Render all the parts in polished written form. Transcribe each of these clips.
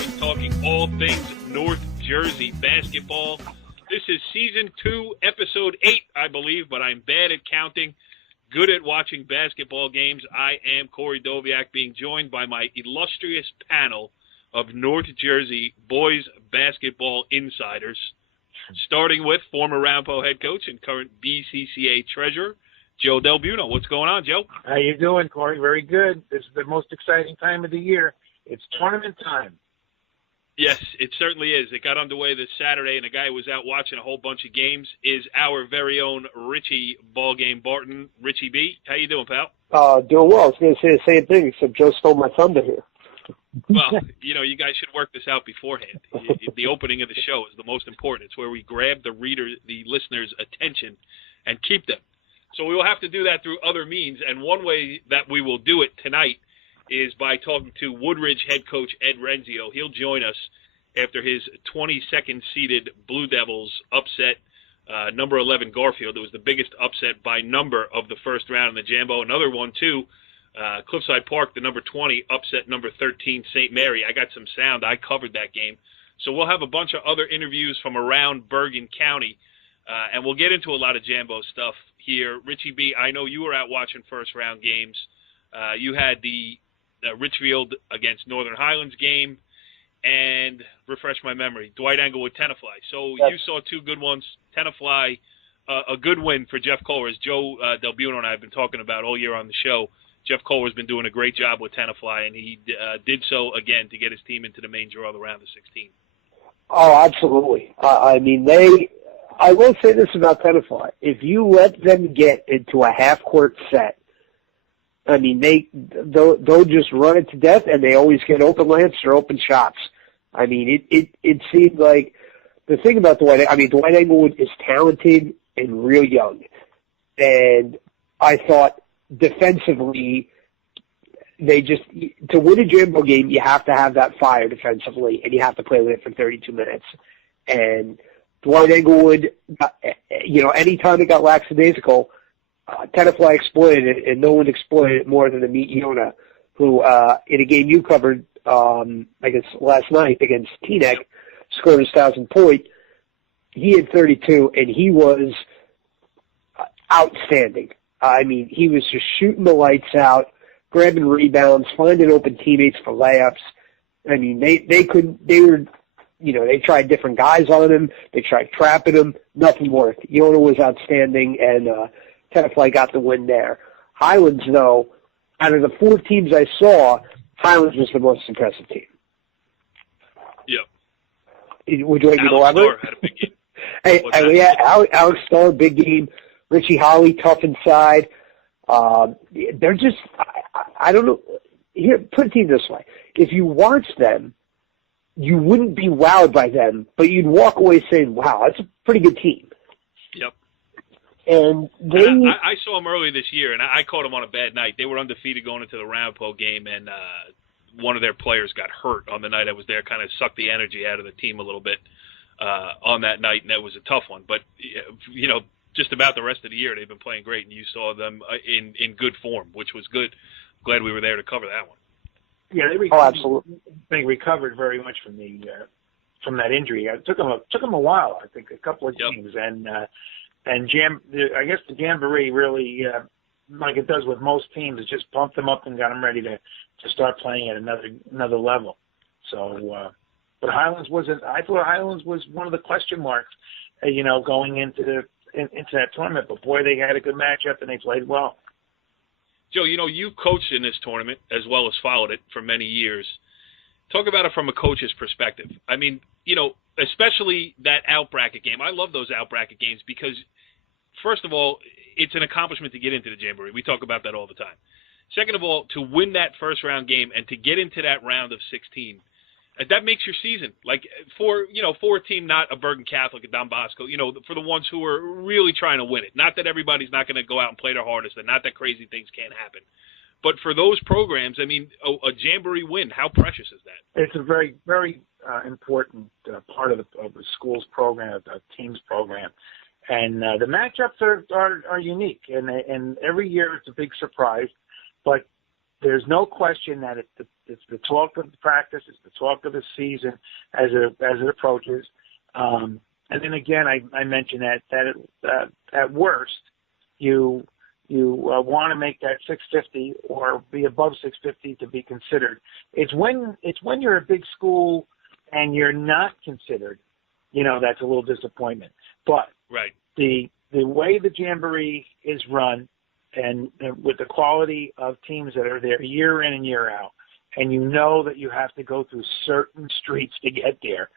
Hoops, talking all things North Jersey basketball. This is Season 2, Episode 8, I believe, but I'm bad at counting, good at watching basketball games. I am Corey Doviak, being joined by my illustrious panel of North Jersey boys basketball insiders, starting with former Rampo head coach and current BCCA treasurer, Joe Del Buono. What's going on, Joe? How you doing, Corey? Very good. This is the most exciting time of the year. It's tournament time. Yes, it certainly is. It got underway this Saturday, and a guy who was out watching a whole bunch of games is our very own Richie Ballgame Barton. Richie B., how you doing, pal? Doing well. I was going to say the same thing, except Joe stole my thunder here. Well, you guys should work this out beforehand. The opening of the show is the most important. It's where we grab the listener's attention and keep them. So we will have to do that through other means, and one way that we will do it tonight is by talking to Woodridge head coach Ed Renzio. He'll join us after his 22nd seeded Blue Devils upset number 11 Garfield. It was the biggest upset by number of the first round in the Jambo. Another one, too, Cliffside Park, the number 20, upset number 13 St. Mary. I got some sound. I covered that game. So we'll have a bunch of other interviews from around Bergen County, and we'll get into a lot of Jambo stuff here. Richie B., I know you were out watching first-round games. You had the Richfield against Northern Highlands game, and refresh my memory, Dwight Englewood Tenafly. So you saw two good ones. Tenafly, a good win for Jeff Kohler, as Joe Del Buono and I have been talking about all year on the show. Jeff Kohler's been doing a great job with Tenafly, and he did so again to get his team into the main draw of the round of 16. Oh, absolutely. I will say this about Tenafly. If you let them get into a half-court set, I mean, they'll just run it to death, and they always get open layups or open shots. I mean, it seemed like the thing about Dwight Englewood is talented and real young. And I thought defensively, to win a Jambo game, you have to have that fire defensively, and you have to play with it for 32 minutes. And Dwight Englewood, anytime it got lackadaisical, Tenafly exploited it, and no one exploited it more than Amit Yona, who, in a game you covered, I guess last night against Teaneck, scored his 1,000th point. He had 32, and he was outstanding. I mean, he was just shooting the lights out, grabbing rebounds, finding open teammates for layups. I mean, they tried different guys on him. They tried trapping him. Nothing worked. Yona was outstanding, and Tenafly got the win there. Highlands, though, out of the four teams I saw, Highlands was the most impressive team. Yep. Would you like me to elaborate? Had a big game. Hey, Alex Starr, big game. Richie Holly, tough inside. They're just, I don't know. Here, put it to you this way. If you watch them, you wouldn't be wowed by them, but you'd walk away saying, wow, that's a pretty good team. Yep. And I saw them early this year, and I caught them on a bad night. They were undefeated going into the Rampo game, and one of their players got hurt on the night I was there, kind of sucked the energy out of the team a little bit on that night, and that was a tough one. But, just about the rest of the year, they've been playing great, and you saw them in good form, which was good. Glad we were there to cover that one. Yeah, absolutely. They recovered very much from that injury. It took them a while, I think, a couple of games, and I guess the Jamboree really, like it does with most teams, it just pumped them up and got them ready to start playing at another level. So, but I thought Highlands was one of the question marks, going into that tournament. But boy, they had a good matchup and they played well. Joe, you coached in this tournament as well as followed it for many years. Talk about it from a coach's perspective. I mean, especially that out-bracket game. I love those out-bracket games because, first of all, it's an accomplishment to get into the Jamboree. We talk about that all the time. Second of all, to win that first-round game and to get into that round of 16, that makes your season. Like, for a team, not a Bergen Catholic, a Don Bosco, for the ones who are really trying to win it. Not that everybody's not going to go out and play their hardest, and not that crazy things can't happen. But for those programs, I mean, a Jamboree win, how precious is that? It's a very, very important part of the school's program, the team's program. And the matchups are unique, and every year it's a big surprise. But there's no question that it's the talk of the practice, it's the talk of the season as it approaches. And then again, I mentioned that at worst, you want to make that 650 or be above 650 to be considered. It's when you're a big school and you're not considered, that's a little disappointment. But right. The way the Jamboree is run, and with the quality of teams that are there year in and year out, and that you have to go through certain streets to get there,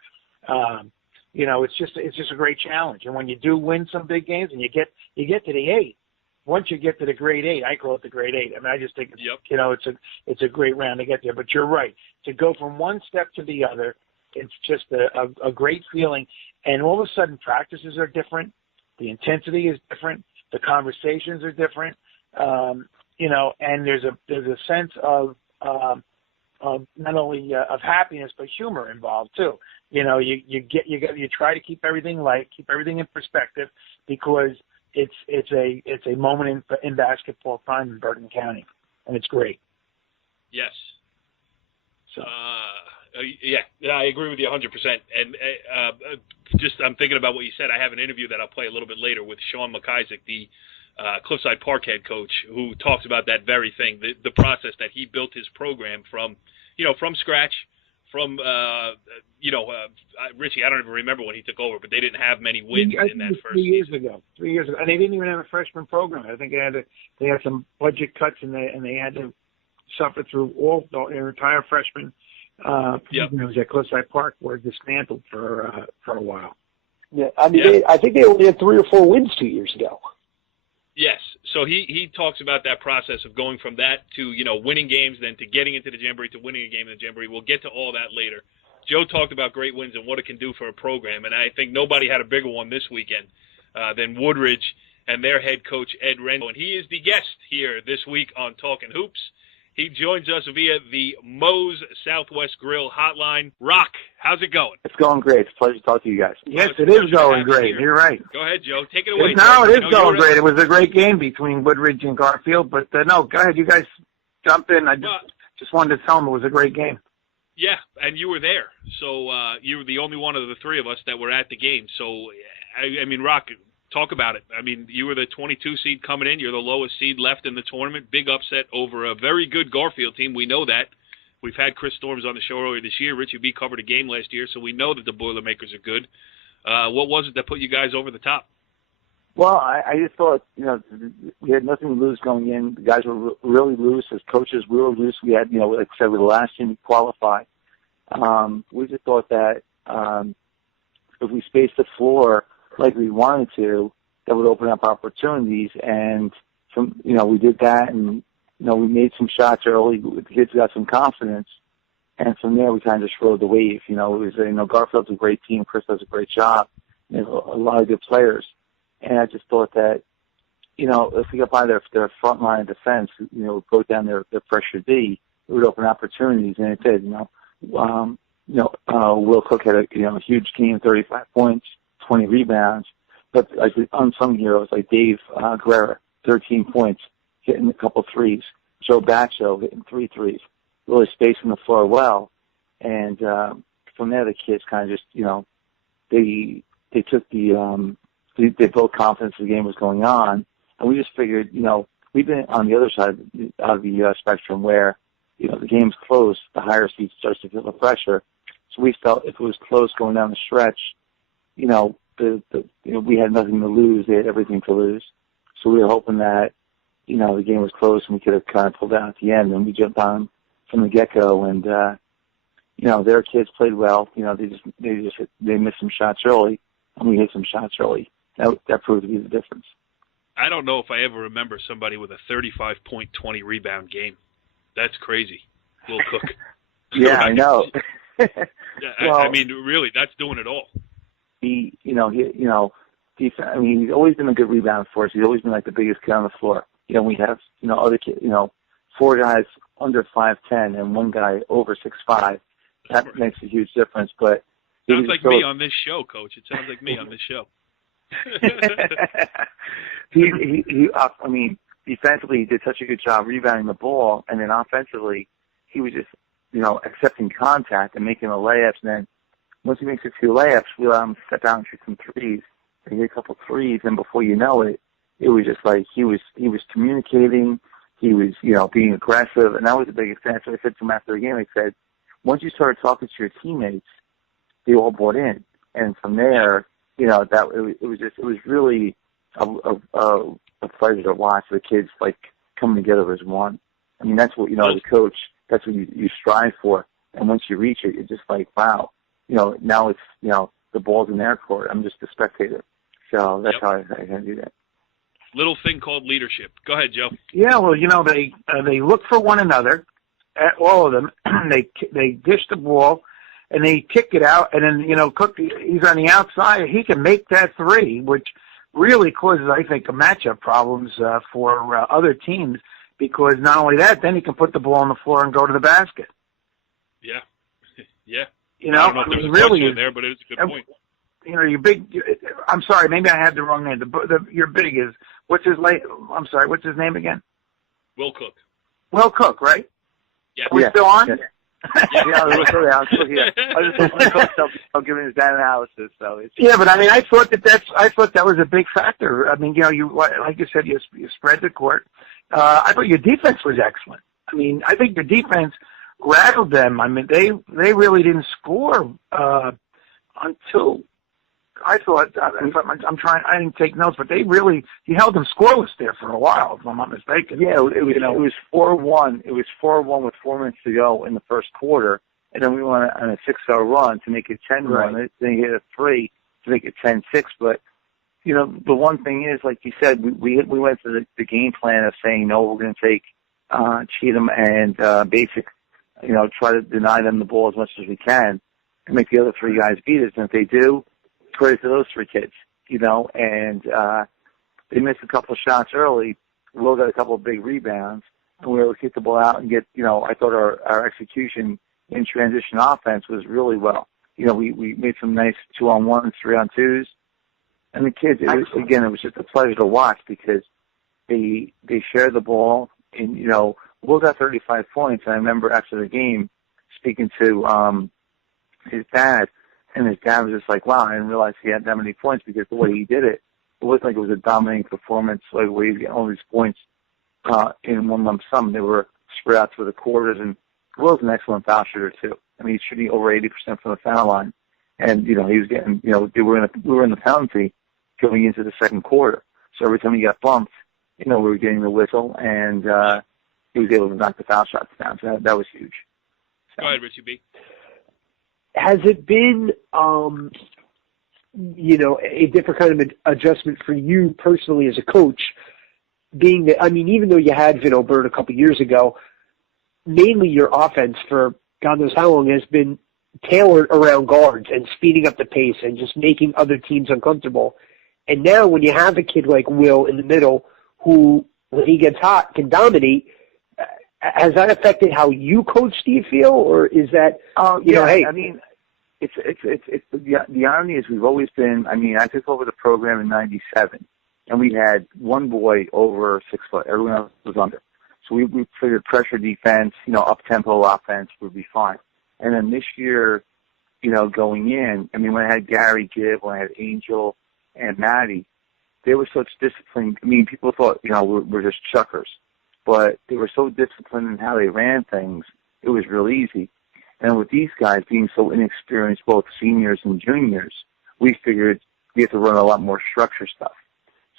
it's just a great challenge. And when you do win some big games and you get to the 8, once you get to the grade 8, I call it the grade 8. I mean, I just think it's a great round to get there. But you're right, to go from one step to the other, it's just a great feeling. And all of a sudden, practices are different, the intensity is different, the conversations are different, and there's a sense of not only of happiness but humor involved too. You try to keep everything light, keep everything in perspective, because it's a moment in basketball time in Bergen County, and it's great. Yes. So. Yeah, I agree with you 100%. And I'm thinking about what you said. I have an interview that I'll play a little bit later with Sean McIsaac, the Cliffside Park head coach, who talks about that very thing, the process that he built his program from scratch. From Richie, I don't even remember when he took over, but they didn't have many wins in that first 3 years ago. 3 years ago, and they didn't even have a freshman program. I think they had some budget cuts, and they had to suffer through their entire freshman. It was at Cliffside Park, were dismantled for a while. Yeah, I mean, I think they only had 3 or 4 wins 2 years ago. Yes, so he talks about that process of going from that to winning games, then to getting into the Jamboree, to winning a game in the Jamboree. We'll get to all that later. Joe talked about great wins and what it can do for a program, and I think nobody had a bigger one this weekend than Woodridge and their head coach Ed Renzio, and he is the guest here this week on Talkin Hoops. He joins us via the Moe's Southwest Grill hotline. Rock, how's it going? It's going great. It's a pleasure to talk to you guys. Yes, it is going great. You're right. Go ahead, Joe. Take it away. No, it is going great. It was a great game between Woodridge and Garfield. But, no, go ahead. You guys jump in. I just wanted to tell them it was a great game. Yeah, and you were there. So you were the only one of the 3 of us that were at the game. So, I mean, Rock, talk about it. I mean, you were the 22 seed coming in. You're the lowest seed left in the tournament. Big upset over a very good Garfield team. We know that. We've had Chris Storms on the show earlier this year. Richie B covered a game last year, so we know that the Boilermakers are good. What was it that put you guys over the top? Well, I just thought, we had nothing to lose going in. The guys were really loose. As coaches, we were loose. We had, like I said, we're the last team to qualify. We just thought that if we spaced the floor like we wanted to, that would open up opportunities. And we did that, and we made some shots early. The kids got some confidence, and from there we kind of just rode the wave. It was Garfield's a great team. Chris does a great job. There's a lot of good players, and I just thought that if we got by their front line of defense, broke down their pressure D, it would open opportunities, and it did. Will Cook had a huge game, 35 points. 20 rebounds, but like the unsung heroes like Dave Guerra, 13 points, hitting a couple threes. Joe Bacho hitting 3 threes, really spacing the floor well. And from there, the kids kind of just, they took they built confidence the game was going on, and we just figured, we've been on the other side of the spectrum where, the game's close, the higher seed starts to feel the pressure. So we felt if it was close going down the stretch, we had nothing to lose. They had everything to lose. So we were hoping that, the game was close and we could have kind of pulled out at the end. And we jumped on from the get-go. And, their kids played well. They missed some shots early, and we hit some shots early. That proved to be the difference. I don't know if I ever remember somebody with a 35-point, 20-rebound game. That's crazy. Will Cook. Yeah, I know. Well, I mean, really, that's doing it all. He's always been a good rebound for us. He's always been like the biggest kid on the floor. We have, other kids, 4 guys under 5'10" and 1 guy over 6'5". That makes a huge difference. But sounds like me on this show, Coach. It sounds like me on this show. defensively he did such a good job rebounding the ball, and then offensively he was just, accepting contact and making the layups. And then once he makes a few layups, we allow him to step out and shoot some threes. And he hit a couple threes, and before you know it, it was just like he was communicating. He was, being aggressive, and that was the biggest thing. So I said to him after the game, I said, once you started talking to your teammates, they all bought in, and from there, it was really a pleasure to watch the kids like coming together as one. I mean, that's what as a coach, that's what you strive for, and once you reach it, you're just like, wow, now it's the ball's in their court. I'm just a spectator, so that's how I can do that. Little thing called leadership. Go ahead, Joe. Yeah, well, they look for one another, all of them. they dish the ball, and they kick it out, and then Cook, he's on the outside. He can make that three, which really causes, I think, matchup problems for other teams, because not only that, then he can put the ball on the floor and go to the basket. Yeah, yeah. I don't know if there's a really in there, but it's a good point. You're big. I'm sorry, maybe I had the wrong name. Your big is what's his name again? Will Cook. Will Cook, right? Yeah. Are we still on? Yeah. I'm still here. I was just listening to Coach giving his data analysis. So it's... Yeah, but I mean, I thought that was a big factor. I mean, you like you said, you spread the court. I thought your defense was excellent. I mean, I think your defense rattled them. I mean, they really didn't score until. I thought, I didn't take notes, but he held them scoreless there for a while, if I'm not mistaken. Yeah, it was 4-1. It was 4-1 with 4 minutes to go in the first quarter, and then we went on a 6-0 run to make it 10-1. Right. Then he hit a 3 to make it 10-6. But, the one thing is, like you said, we went to the game plan of saying, no, we're going to take Cheatham and Basic, try to deny them the ball as much as we can and make the other 3 guys beat us. And if they do, credit to those 3 kids, and they missed a couple of shots early. Will got a couple of big rebounds, and we were able to kick the ball out and get, I thought our execution in transition offense was really well. We made some nice 2-on-1s, 3-on-2s, and the kids, it was just a pleasure to watch because they shared the ball, and, Will got 35 points, and I remember after the game speaking to his dad, and his dad was just like, wow, I didn't realize he had that many points because the way he did it, it wasn't like it was a dominating performance, like where he was getting all these points in one lump sum. They were spread out through the quarters, and Will's an excellent foul shooter, too. I mean, he's shooting over 80% from the foul line. And, he was getting, we were in the penalty going into the second quarter. So every time he got bumped, we were getting the whistle, and he was able to knock the foul shots down. So that was huge. So. Go ahead, Richie B. Has it been, a different kind of adjustment for you personally as a coach, being that, I mean, even though you had Vin O'Byrne a couple years ago, mainly your offense for God knows how long has been tailored around guards and speeding up the pace and just making other teams uncomfortable. And now when you have a kid like Will in the middle who, when he gets hot, can dominate, has that affected how you coach, do you feel, or is that, hey? I mean, it's the irony is we've always been, I mean, I took over the program in 97, and we had one boy over 6 foot. Everyone else was under. So we figured pressure defense, up-tempo offense would be fine. And then this year, going in, I mean, when I had Gary Gibb, when I had Angel and Maddie, they were such disciplined. I mean, people thought, we're just chuckers. But they were so disciplined in how they ran things, it was real easy. And with these guys being so inexperienced, both seniors and juniors, we figured we have to run a lot more structure stuff.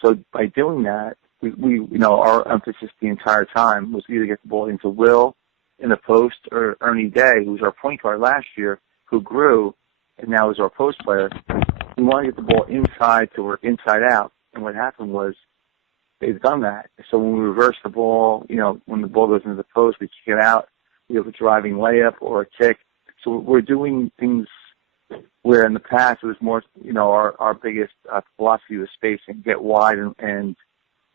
So by doing that, we our emphasis the entire time was either get the ball into Will in the post or Ernie Day, who was our point guard last year, who grew and now is our post player. We want to get the ball inside to work inside out. And what happened was, they've done that. So when we reverse the ball, when the ball goes into the post, we kick it out. We have a driving layup or a kick. So we're doing things where in the past it was more, our biggest philosophy was spacing, get wide and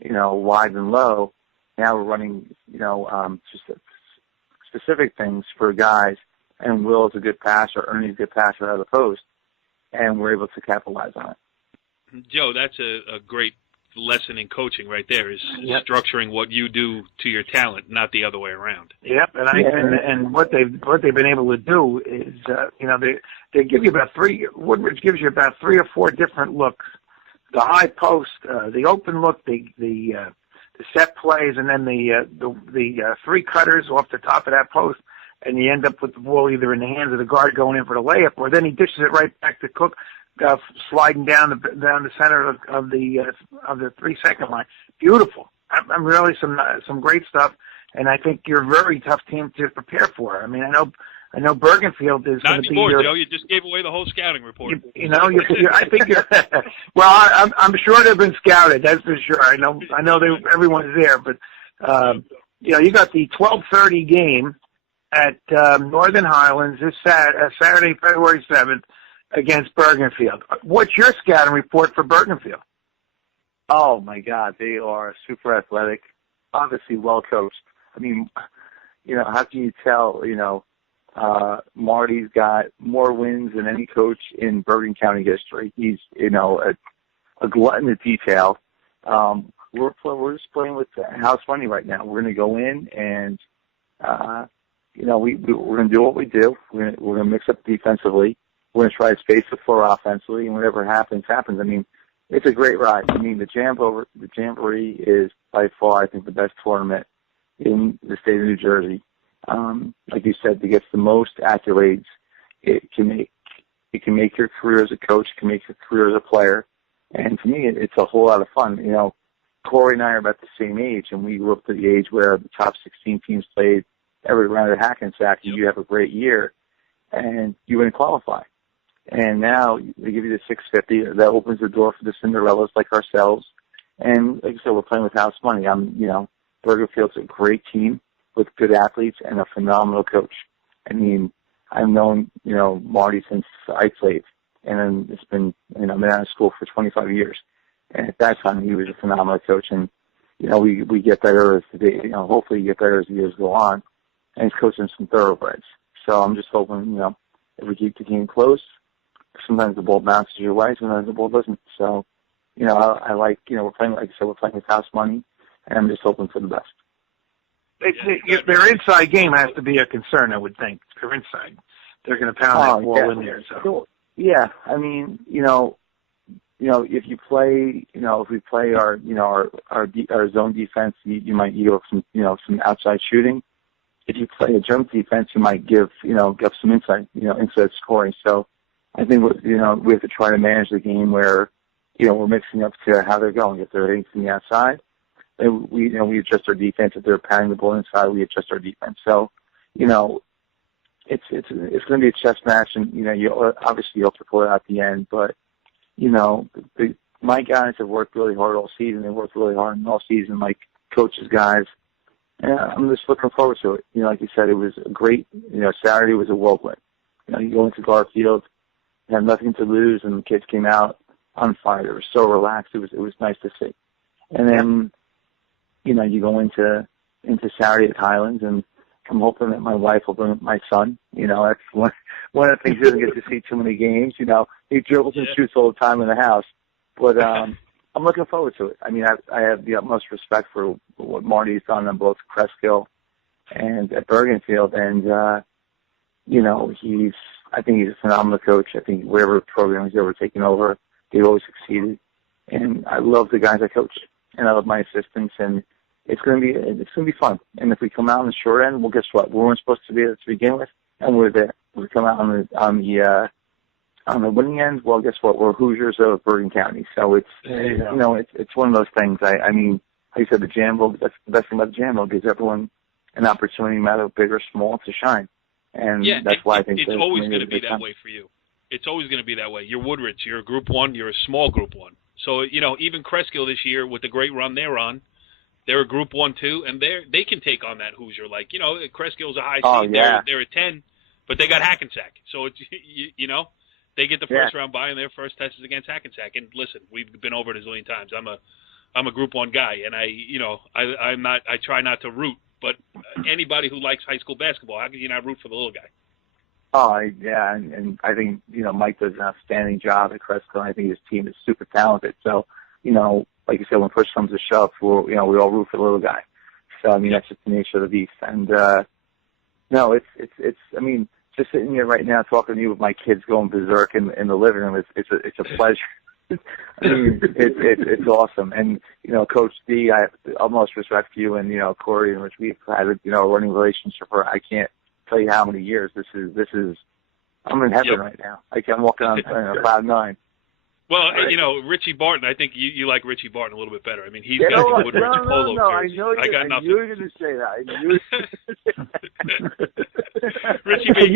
wide and low. Now we're running, just specific things for guys. And Will is a good passer, Ernie's a good passer out of the post, and we're able to capitalize on it. Joe, that's a great lesson in coaching right there is structuring what you do to your talent, not the other way around. Yep, and what they've been able to do is they give you about Woodbridge gives you about 3 or 4 different looks: the high post, the open look, the set plays, and then the 3 cutters off the top of that post, and you end up with the ball either in the hands of the guard going in for the layup, or then he dishes it right back to Cook, sliding down the center of the 3-second line. Beautiful. I'm really some great stuff, and I think you're a very tough team to prepare for. I mean, I know Bergenfield is going to be your... Joe. You just gave away the whole scouting report. I think you're. Well, I'm sure they've been scouted. That's for sure. I know everyone's there, but you got the 12:30 game at Northern Highlands this Saturday, February 7th, against Bergenfield. What's your scouting report for Bergenfield? Oh my God, they are super athletic, obviously well coached. I mean, how can you tell? Marty's got more wins than any coach in Bergen County history. He's a glutton of detail. We're just playing with house money right now. We're going to go in and we're going to do what we do. We're going to mix up defensively. We're going to try to space the floor offensively, and whatever happens. I mean, it's a great ride. I mean, the Jamboree is by far, I think, the best tournament in the state of New Jersey. Like you said, it gets the most accolades. It can make your career as a coach. It can make your career as a player. And to me, it's a whole lot of fun. Corey and I are about the same age, and we grew up to the age where the top 16 teams played every round of Hackensack, and you have a great year, and you wouldn't qualify. And now they give you the 650. That opens the door for the Cinderellas like ourselves. And like I said, we're playing with house money. Bergenfield's a great team with good athletes and a phenomenal coach. I mean, I've known, Marty since I played. And then it's been, I've been out of school for 25 years. And at that time, he was a phenomenal coach. And, we get better as the day, hopefully you get better as the years go on. And he's coaching some thoroughbreds. So I'm just hoping, if we keep the game close, sometimes the ball bounces your way, sometimes the ball doesn't. So, I like, we're playing, like I said, we're playing with house money, and I'm just hoping for the best. Their inside game has to be a concern, I would think. If they're inside, they're going to pound that ball in there. So yeah, I mean, if you play, if we play our zone defense, you might yield some outside shooting. If you play a jump defense, you might give some inside scoring. So I think we have to try to manage the game where, we're mixing up to how they're going. If they're hitting from the outside, and we adjust our defense. If they're patting the ball inside, we adjust our defense. So, it's going to be a chess match, and you obviously have to pull it out at the end. But my guys have worked really hard all season. They worked really hard all season. My coaches' guys. And I'm just looking forward to it. Like you said, it was a great. Saturday was a whirlwind. You go into Garfield, you have nothing to lose, and the kids came out on fire. They were so relaxed. It was nice to see. And then, you go into Saturday at Highlands, and I'm hoping that my wife will bring my son. That's one of the things he doesn't get to see too many games. He dribbles and shoots all the time in the house. But I'm looking forward to it. I mean, I have the utmost respect for what Marty's done on both Cresskill and at Bergenfield, and I think he's a phenomenal coach. I think whatever program he's ever taken over, they've always succeeded. And I love the guys I coach, and I love my assistants, and it's going to be fun. And if we come out on the short end, well, guess what? We weren't supposed to be there to begin with, and we're there. We come out on the winning end. Well, guess what? We're Hoosiers of Bergen County, so it's it's one of those things. I mean, like I said, the Jambo. That's the best thing about the Jambo. Gives everyone an opportunity, no matter big or small, to shine. And that's why I think it's always going to be that way for you. It's always going to be that way. You're Woodridge. You're a Group 1. You're a small Group 1. So, even Cresskill this year with the great run they're on, they're a Group 1 too, and they can take on that Hoosier. Like, Cresskill's a high seed. They're a 10, but they got Hackensack. So, it's, they get the first round bye, and their first test is against Hackensack. And listen, we've been over it a zillion times. I'm a Group 1 guy, and I try not to root. But anybody who likes high school basketball, how can you not root for the little guy? Oh, yeah, and I think, Mike does an outstanding job at Cresskill. I think his team is super talented. So, like you said, when push comes to shove, we all root for the little guy. So, I mean, that's just the nature of the beast. And, no, it's, I mean, just sitting here right now talking to you with my kids going berserk in the living room, it's a pleasure. I mean, it's awesome. And, Coach D, I have the utmost respect for you and, Corey, and which we've had, a running relationship for, I can't tell you how many years. This is, I'm in heaven right now. I'm walking on cloud nine. Well, Richie Barton, I think you like Richie Barton a little bit better. I mean, he's got the Woodridge polo jersey. I got nothing. You were going to say that. Richie,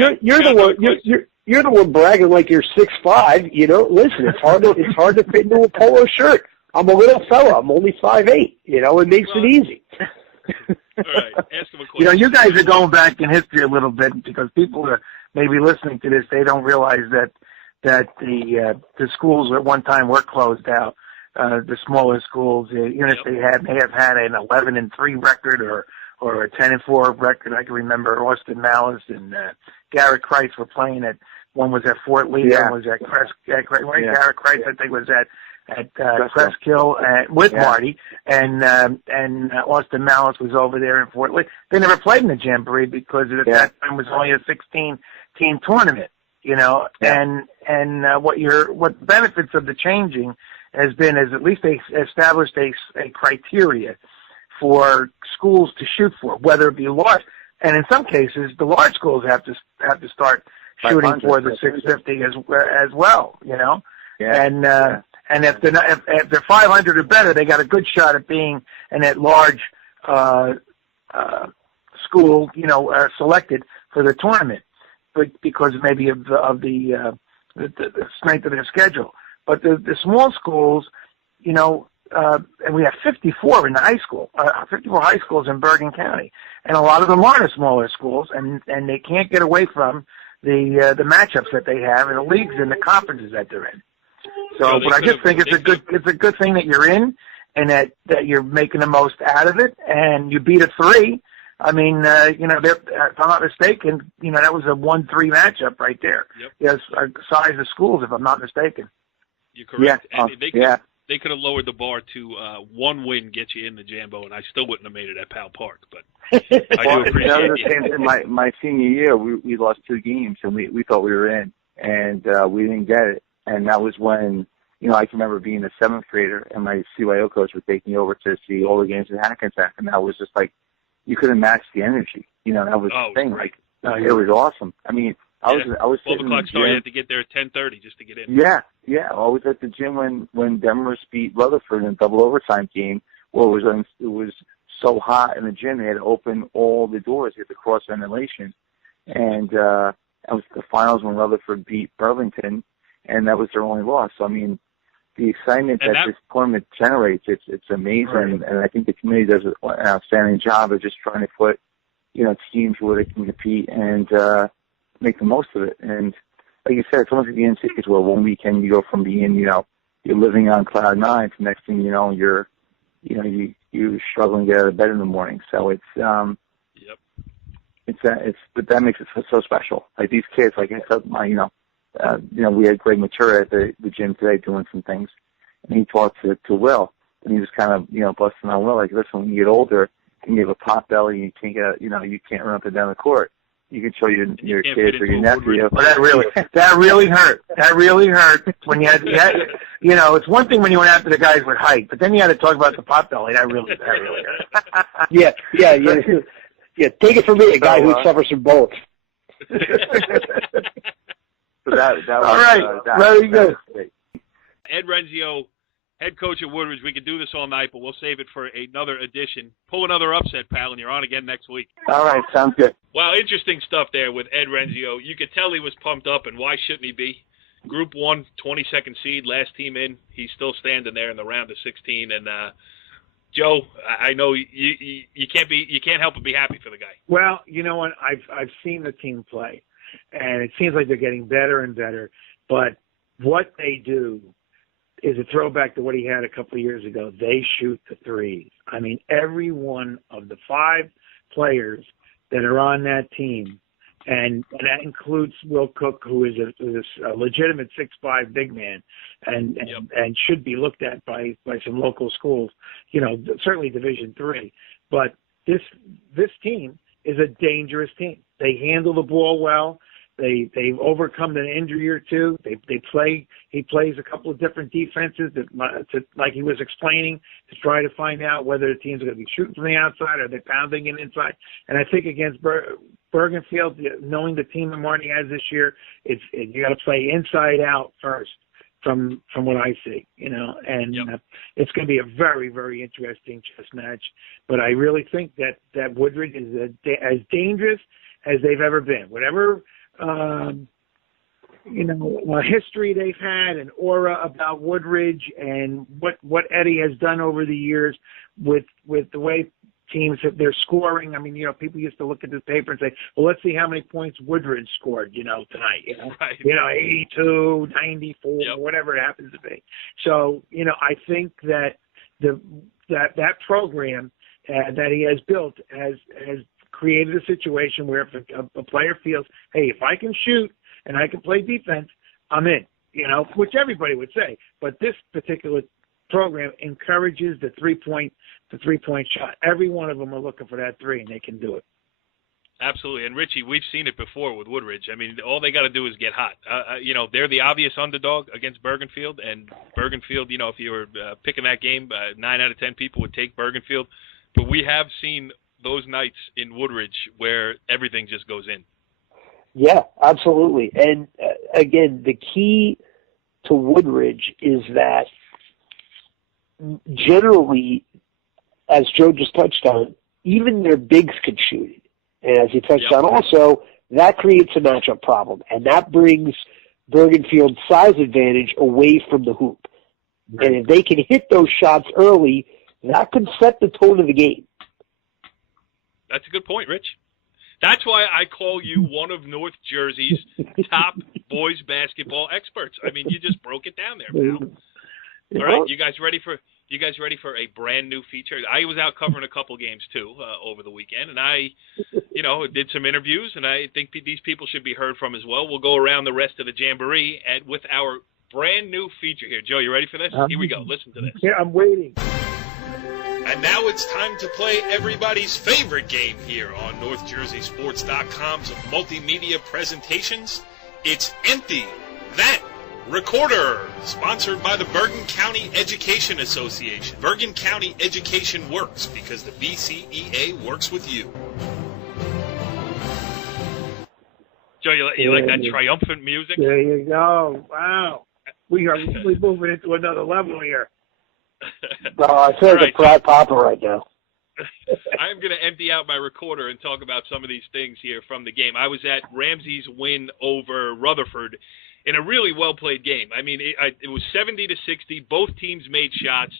you're the one bragging like you're 6'5". Listen, it's hard to fit into a polo shirt. I'm a little fella. I'm only 5'8". It makes it easy. All right, ask him a question. You guys are going back in history a little bit because people are maybe listening to this. They don't realize that the schools at one time were closed out. The smaller schools, they may have had an 11-3 record or a 10-4 record. I can remember Austin Malice and Garrett Kreitz were playing at. One was at Fort Lee, one was at Garrett Kreitz, I think, was at Creskill with Marty, and Austin Malice was over there in Fort Lee. They never played in the Jamboree because at that time it was only a 16-team tournament. And what benefits of the changing has at least they established a criteria for schools to shoot for, whether it be large, and in some cases the large schools have to start shooting for the 650 as well. And if they're 500 or better, they got a good shot at being an at-large school, selected for the tournament. Because maybe of the strength of their schedule. But the small schools, and we have 54 in the high school, 54 high schools in Bergen County, and a lot of them are the smaller schools, and they can't get away from the matchups that they have in the leagues and the conferences that they're in. So, but I just think it's a good thing that you're in, and that you're making the most out of it, and you beat a 3. I mean, if I'm not mistaken, that was a 1-3 matchup right there. Yep. Yes, size of schools, if I'm not mistaken. You're correct. And they could have lowered the bar to 1 win get you in the Jambo, and I still wouldn't have made it at Powell Park. But I do appreciate it. My senior year, we lost 2 games, and we thought we were in, and we didn't get it. And that was when, I can remember being a 7th grader, and my CYO coach would take me over to see all the games in Hackensack, and that was just like, you couldn't match the energy. That was the thing. Like, it was awesome. I mean, I was 12 o'clock start. You had to get there at 10:30 just to get in. Yeah. I was at the gym when Demers beat Rutherford in a double overtime game. Well, it was so hot in the gym they had to open all the doors. You had to cross ventilation, and that was the finals when Rutherford beat Burlington, and that was their only loss. So I mean, the excitement that this tournament generates, it's amazing, right. And I think the committee does an outstanding job of just trying to put, teams where they can compete and make the most of it. And like you said, it's almost like the NCAA as well. One weekend you go from being, you're living on cloud 9 to next thing you know, you're struggling to get out of bed in the morning. So it's but that makes it so special. Like these kids, like I said, we had Greg Matura at the gym today doing some things, and he talked to Will, and he was kind of, busting on Will, like, listen, when you get older and you have a pot belly, you can't get, you can't run up and down the court. You can show your kids or your nephew. Well, that really hurt. That really hurt when you had it's one thing when you went after the guys with height, but then you had to talk about the pot belly. That really hurt. Yeah. Take it from me, a guy who suffers from both. So that was, all right. Very good. Ed Renzio, head coach at Woodridge. We could do this all night, but we'll save it for another edition. Pull another upset, pal, and you're on again next week. All right, sounds good. Wow, interesting stuff there with Ed Renzio. You could tell he was pumped up, and why shouldn't he be? Group 1, 22nd seed, last team in. He's still standing there in the round of 16. And Joe, I know you can't help but be happy for the guy. Well, you know what? I've seen the team play, and it seems like they're getting better and better. But what they do is a throwback to what he had a couple of years ago. They shoot the threes. I mean, every one of the 5 players that are on that team and that includes Will Cook, who is a legitimate 6'5" big man, and should be looked at by some local schools, certainly Division III. But this team is a dangerous team. They handle the ball well. They've overcome an injury or two. He plays a couple of different defenses like he was explaining, to try to find out whether the teams are going to be shooting from the outside or they're pounding it inside. And I think against Bergenfield, knowing the team that Marty has this year, you got to play inside out first. From what I see, it's going to be a very, very interesting chess match. But I really think that Woodridge is as dangerous as they've ever been. Whatever history they've had, and aura about Woodridge, and what Eddie has done over the years with the way teams they're scoring. I mean, people used to look at the paper and say, well, let's see how many points Woodridge scored, tonight. Right. 82, 94, whatever it happens to be. So, I think that that program that he has built has created a situation where if a player feels, hey, if I can shoot and I can play defense, I'm in, which everybody would say. But this particular program encourages the three-point shot. Every one of them are looking for that three, and they can do it. Absolutely. And, Richie, we've seen it before with Woodridge. I mean, all they got to do is get hot. They're the obvious underdog against Bergenfield, and Bergenfield, if you were picking that game, 9 out of 10 people would take Bergenfield. But we have seen those nights in Woodridge where everything just goes in. Yeah, absolutely. And, again, the key to Woodridge is that generally, as Joe just touched on, even their bigs can shoot it. And as he touched on also, that creates a matchup problem. And that brings Bergenfield's size advantage away from the hoop. Right. And if they can hit those shots early, that could set the tone of the game. That's a good point, Rich. That's why I call you one of North Jersey's top boys basketball experts. I mean, you just broke it down there, pal. All right, you guys ready for a brand new feature? I was out covering a couple games too over the weekend, and I, did some interviews, and I think these people should be heard from as well. We'll go around the rest of the Jamboree with our brand new feature here. Joe, you ready for this? Here we go. Listen to this. Yeah, I'm waiting. And now it's time to play everybody's favorite game here on NorthJerseySports.com's multimedia presentations. It's Empty That Recorder, sponsored by the Bergen County Education Association. Bergen County Education works because the BCEA works with you. Joe, you like that triumphant music? There you go. Wow. We are really moving into another level here. I feel like a Brad Papa right now. I'm going to empty out my recorder and talk about some of these things here from the game. I was at Ramsey's win over Rutherford in a really well-played game. I mean, it was 70-60. Both teams made shots.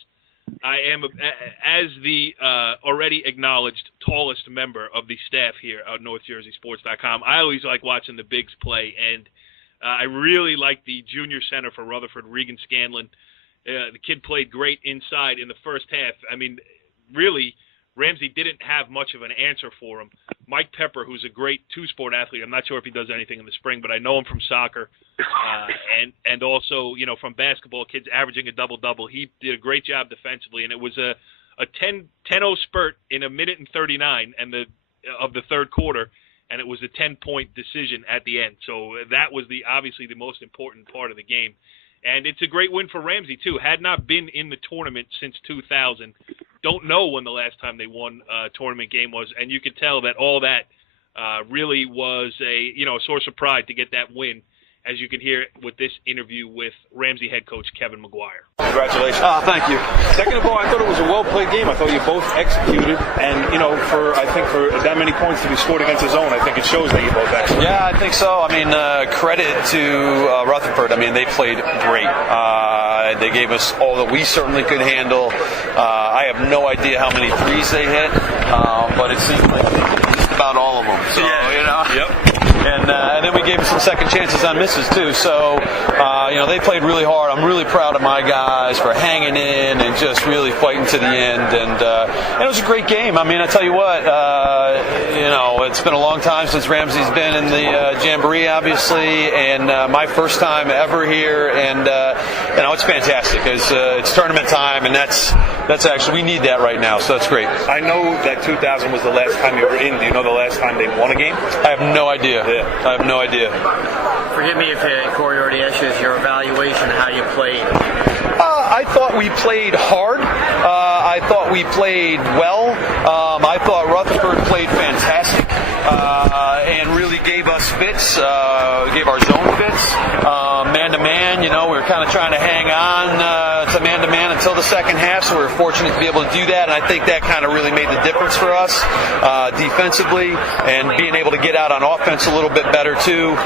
I am, as the already acknowledged tallest member of the staff here at NorthJerseySports.com, I always like watching the bigs play, and I really like the junior center for Rutherford, Regan Scanlon. The kid played great inside in the first half. I mean, really, Ramsey didn't have much of an answer for him. Mike Pepper, who's a great two-sport athlete, I'm not sure if he does anything in the spring, but I know him from soccer, and also, from basketball, kids averaging a double-double. He did a great job defensively, and it was a 10-0 spurt in a minute and 39 of the third quarter, and it was a 10-point decision at the end. So that was obviously the most important part of the game. And it's a great win for Ramsey, too. Had not been in the tournament since 2000. Don't know when the last time they won a tournament game was. And you could tell that all that really was a source of pride to get that win, as you can hear with this interview with Ramsey head coach Kevin McGuire. Congratulations. Thank you. Second of all, I thought it was a well-played game. I thought you both executed. And, for that many points to be scored against the zone, I think it shows that you both executed. Yeah, I think so. I mean, credit to Rutherford. I mean, they played great. They gave us all that we certainly could handle. I have no idea how many threes they hit, but it seemed like just about all of them. So, Yep. and then we gave them some second chances on misses too. So they played really hard. I'm really proud of my guys for hanging in and just really fighting to the end. And it was a great game. I mean, I tell you what, it's been a long time since Ramsey's been in the Jamboree, obviously, and my first time ever here. And it's fantastic. It's tournament time, and that's actually, we need that right now. So that's great. I know that 2000 was the last time you were in. Do you know the last time they won a game? I have no idea. Yeah. I have no idea. Forgive me if Corey already asked you your evaluation of how you played. I thought we played hard. I thought we played well. I thought Rutherford played fantastic and really gave us fits, gave our zone fits. Man-to-man, we were kind of trying to hang on to man-to-man until the second half, so we were fortunate to be able to do that, and I think that kind of really made the difference for us defensively, and being able to get out on offense a little bit better too,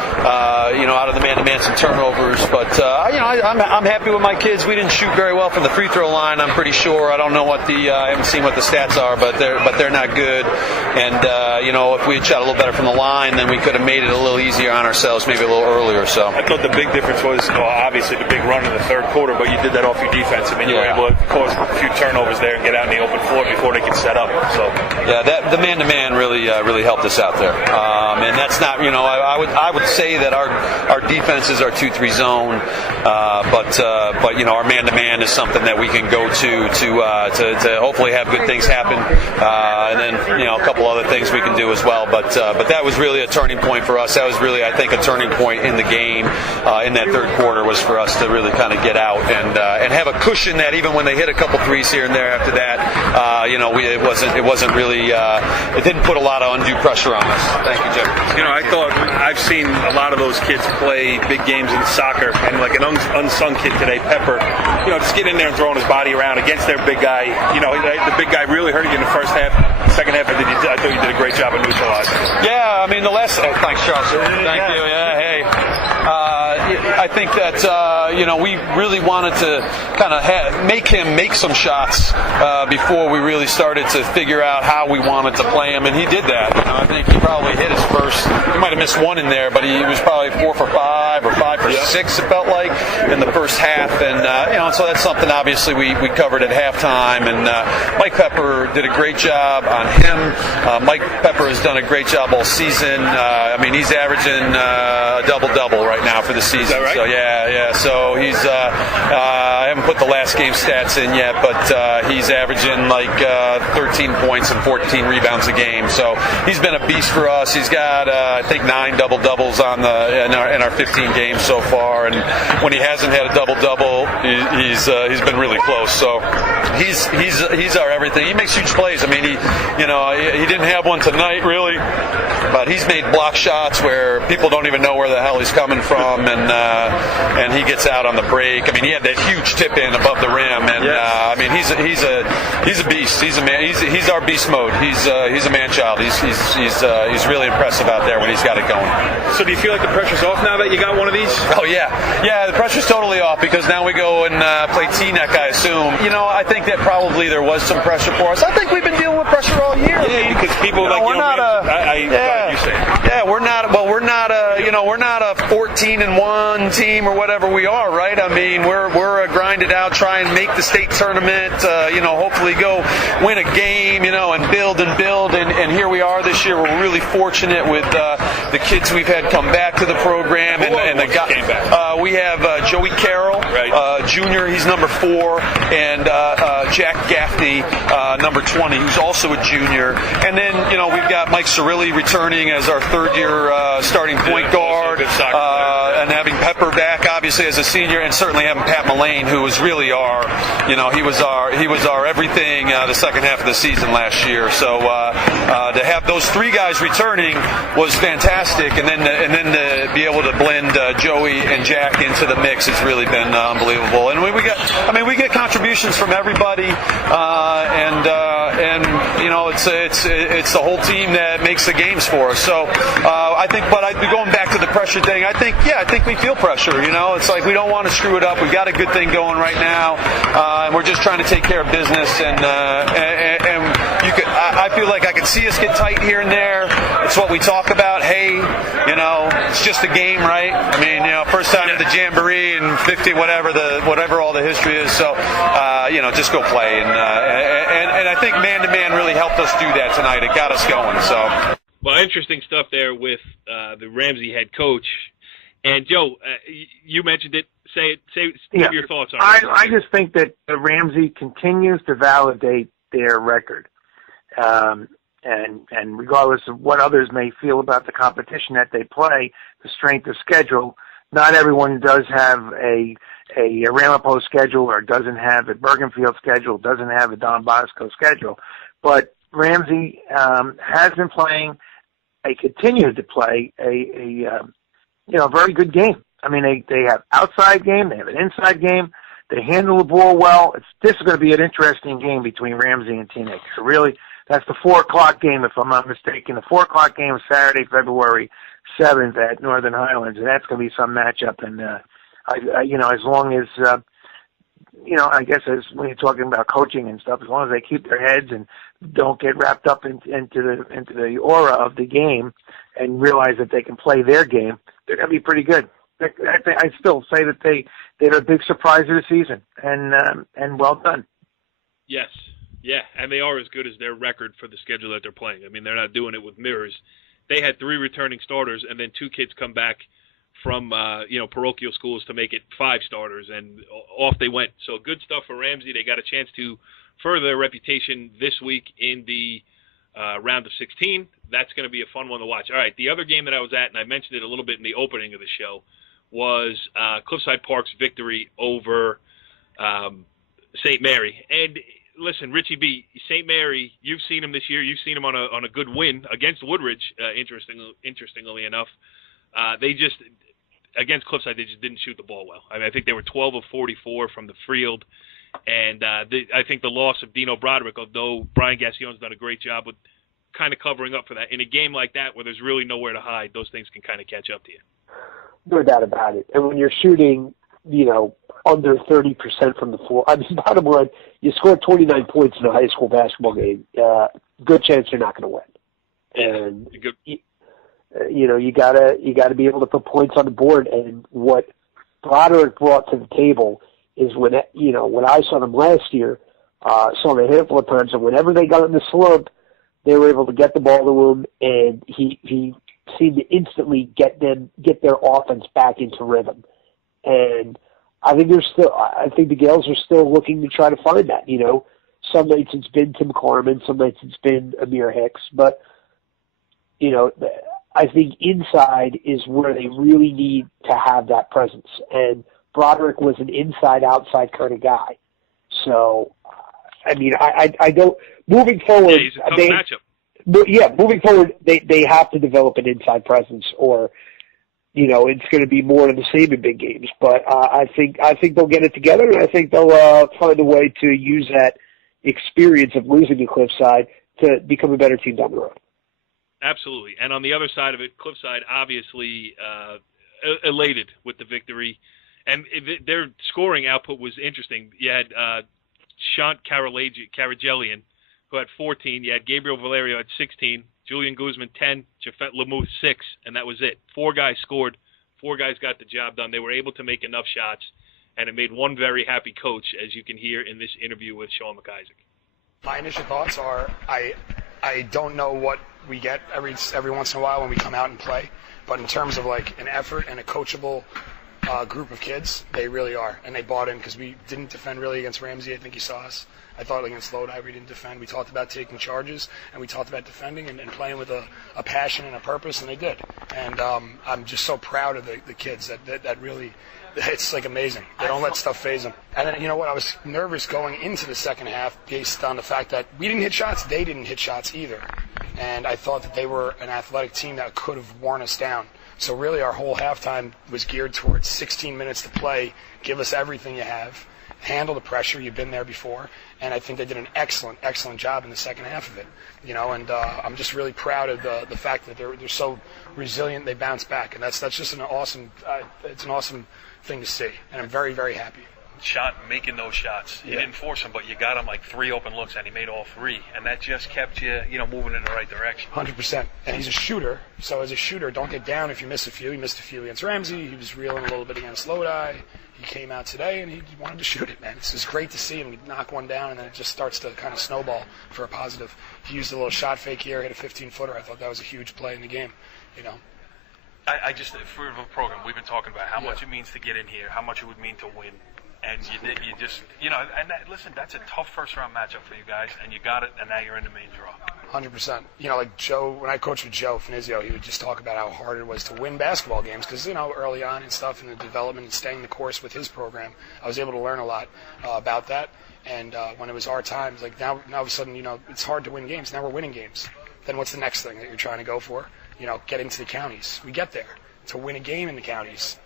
out of the man-to-man, some turnovers. But, I'm happy with my kids. We didn't shoot very well from the free throw line, I'm pretty sure. I don't know I haven't seen what the stats are, but they're not good. And, if we had shot a little better from the line, then we could have made it a little easier on ourselves, maybe a little earlier. So I thought the big difference was, obviously, the big run in the third quarter, but you did that off your defense. I mean, you were able to cause a few turnovers there and get out in the open floor before they could set up. So the man-to-man really helped us out there. And that's not, I would say that our defense is our 2-3 zone, but our man-to-man is something that we can go to hopefully have good things happen, and then a couple other things we can do as well. But that was really a turning point for us. That was really, I think, a turning point in the game in that third quarter, was for us to really kind of get out and have a cushion that even when they hit a couple threes here and there after that, it wasn't really it didn't put a lot of undue pressure on us. Thank you, Jim. I thought I've seen a lot of those kids play big games in soccer, and like an unsung kid today, Pepper, just getting in there and throwing his body around against their big guy. The big guy really hurt you in the first half. Second half, I thought you did a great job of neutralizing. Yeah, I mean, thanks, Charles. Thank you. Yeah, hey. I think that we really wanted to kind of make him make some shots before we really started to figure out how we wanted to play him, and he did that. I think he probably hit his first. He might have missed one in there, but he was probably 4 for 5 or 5 for 6. It felt like in the first half, and so that's something obviously we covered at halftime. And Mike Pepper did a great job on him. Mike Pepper has done a great job all season. He's averaging a double-double right now for the season. Is that right? So yeah. So he's I haven't put the last game stats in yet, but he's averaging like 13 points and 14 rebounds a game. So he's been a beast for us. He's got I think 9 double-doubles in our 15 games so far, and when he hasn't had a double-double, he's been really close. So he's our everything. He makes huge plays. I mean, he didn't have one tonight really, but he's made block shots where people don't even know where the hell he's coming from, and he gets out on the break. I mean, he had that huge tip in above the rim, and he's a beast. He's a man. He's our beast mode. He's a man child. He's really impressive out there when he's got it going. So do you feel like the pressure's off now that you got one of these? Oh yeah. The pressure's totally off because now we go and play T-neck, I assume. I think that probably there was some pressure for us. I think we've been dealing with pressure all year. Yeah, because people we're not we're not a 14-1 team or whatever we are, right? I mean, we're a grinded out, try and make the state tournament, hopefully go win a game, and build, and here we are this year. We're really fortunate with the kids we've had come back to the program, and the guy came back. We have Joey Carroll, Junior, he's number 4, and Jack Gaffney, number 20, who's also a junior, and then we've got Mike Cirilli returning as our third-year starting point guard, and having Pepper back obviously as a senior, and certainly having Pat Mullane, who was really he was our everything the second half of the season last year. So to have those 3 guys returning was fantastic, and then to be able to blend Joey and Jack into the mix has really been unbelievable. And we get contributions from everybody, and it's the whole team that makes the games for us. So I think, but going back to the pressure thing, I think we feel pressure. It's like we don't want to screw it up. We've got a good thing going right now, and we're just trying to take care of business. And I I feel like I can see us get tight here and there. It's what we talk about. Hey, it's just a game, right? I mean, first time at the Jamboree and 50, whatever all the history is. So, just go play. And I think man-to-man really helped us do that tonight. It got us going. So. Well, interesting stuff there with the Ramsey head coach. And Joe, you mentioned it. Say your thoughts on it. I just think that Ramsey continues to validate their record, and regardless of what others may feel about the competition that they play, the strength of schedule. Not everyone does have a Ramapo schedule, or doesn't have a Bergenfield schedule, doesn't have a Don Bosco schedule, but Ramsey has been playing. They continue to play a very good game. I mean, they have outside game, they have an inside game, they handle the ball well. This is going to be an interesting game between Ramsey and Teaneck. So really, that's the 4:00 game, if I'm not mistaken. The 4:00 game is Saturday, February 7th at Northern Highlands, and that's going to be some matchup. And as long as I guess as when you're talking about coaching and stuff, as long as they keep their heads and don't get wrapped up into the aura of the game and realize that they can play their game, they're going to be pretty good. I still say that they're a big surprise of the season, and well done. Yes, yeah, and they are as good as their record for the schedule that they're playing. I mean, they're not doing it with mirrors. They had 3 returning starters, and then 2 kids come back from parochial schools to make it 5 starters, and off they went. So good stuff for Ramsey. They got a chance to further their reputation this week in the round of 16. That's going to be a fun one to watch. All right, the other game that I was at, and I mentioned it a little bit in the opening of the show, was Cliffside Park's victory over St. Mary. And listen, Richie B, St. Mary, you've seen him this year. You've seen him on a good win against Woodridge. Interestingly enough, against Cliffside, they just didn't shoot the ball well. I mean, I think they were 12 of 44 from the field. And I think the loss of Dino Broderick, although Brian Gassion's done a great job with kind of covering up for that, in a game like that where there's really nowhere to hide, those things can kind of catch up to you. No doubt about it. And when you're shooting, under 30% from the floor, I mean, bottom line, you score 29 points in a high school basketball game, good chance you're not going to win. And you gotta be able to put points on the board. And what Broderick brought to the table is when I saw them last year, saw them a handful of times, and whenever they got in the slump, they were able to get the ball to him, and he seemed to instantly get their offense back into rhythm. And I think the Gales are still looking to try to find that. Some nights it's been Tim Carmen, some nights it's been Amir Hicks, but I think inside is where they really need to have that presence. And Broderick was an inside-outside kind of guy. So, I mean, I don't – moving forward – yeah, he's a tough matchup. Yeah, moving forward, they have to develop an inside presence, or it's going to be more of the same in big games. But I think they'll get it together, and I think they'll find a way to use that experience of losing to Cliffside to become a better team down the road. Absolutely, and on the other side of it, Cliffside obviously elated with the victory, and their scoring output was interesting. You had Shant Karajelian, who had 14. You had Gabriel Valerio at 16, Julian Guzman 10, Jafet Lamouth 6, and that was it. 4 guys scored. 4 guys got the job done. They were able to make enough shots, and it made one very happy coach, as you can hear in this interview with Sean McIsaac. My initial thoughts are I don't know what we get every once in a while when we come out and play, but in terms of like an effort and a coachable group of kids, they really are, and they bought in because we didn't defend really against Ramsey. I think you saw us. I thought against Lodi we didn't defend. We talked about taking charges, and we talked about defending and playing with a passion and a purpose, and they did. And I'm just so proud of the kids that really, it's like amazing. They don't let stuff faze them. And then, you know what, I was nervous going into the second half based on the fact that we didn't hit shots, they didn't hit shots either. And I thought that they were an athletic team that could have worn us down. So really our whole halftime was geared towards 16 minutes to play, give us everything you have, handle the pressure, you've been there before, and I think they did an excellent job in the second half of it. And I'm just really proud of the fact that they're so resilient, they bounce back, and that's just an awesome it's an awesome thing to see, and I'm very, very happy. making those shots. He didn't force them, but you got him like 3 open looks, and he made all 3, and that just kept you, moving in the right direction. 100%. And he's a shooter, so as a shooter, don't get down if you miss a few. He missed a few against Ramsey. He was reeling a little bit against Lodi. He came out today, and he wanted to shoot it, man. It's just great to see him knock one down, and then it just starts to kind of snowball for a positive. He used a little shot fake here, hit a 15-footer. I thought that was a huge play in the game, I just, for the program, we've been talking about how much it means to get in here, how much it would mean to win. And you just, listen, that's a tough first-round matchup for you guys, and you got it, and now you're in the main draw. 100%. Like Joe, when I coached with Joe Finizio, he would just talk about how hard it was to win basketball games because, early on and stuff in the development and staying the course with his program, I was able to learn a lot about that. And when it was our time, like now all of a sudden, it's hard to win games. Now we're winning games. Then what's the next thing that you're trying to go for? Getting to the counties. We get there to win a game in the counties.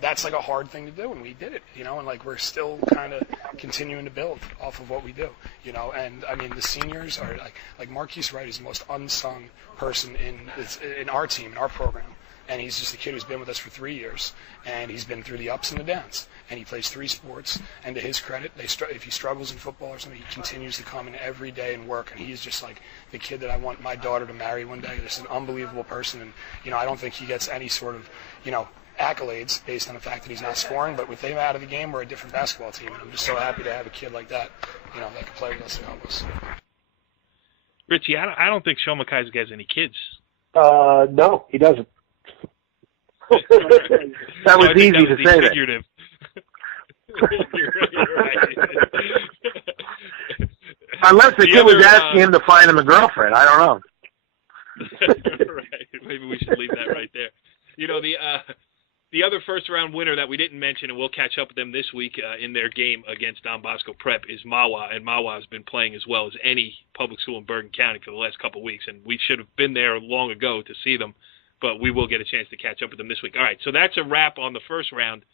That's like a hard thing to do, and we did it, and like we're still kind of continuing to build off of what we do, and I mean the seniors are like Marquise Wright is the most unsung person in our team, in our program, and he's just a kid who's been with us for 3 years, and he's been through the ups and the downs, and he plays 3 sports, and to his credit, if he struggles in football or something, he continues to come in every day and work, and he's just like the kid that I want my daughter to marry one day. Just an unbelievable person, and I don't think he gets any sort of, accolades based on the fact that he's not scoring, but with him out of the game, we're a different basketball team, and I'm just so happy to have a kid like that, that can play with us and help us. Richie, I don't think Sean McIsaac has any kids. No, he doesn't. That was easy to say that. You're right. Unless the kid was asking him to find him a girlfriend. I don't know. Right. Maybe we should leave that right there. The other first-round winner that we didn't mention, and we'll catch up with them this week in their game against Don Bosco Prep, is Mawa, and Mawa has been playing as well as any public school in Bergen County for the last couple of weeks, and we should have been there long ago to see them, but we will get a chance to catch up with them this week. All right, so that's a wrap on the first round.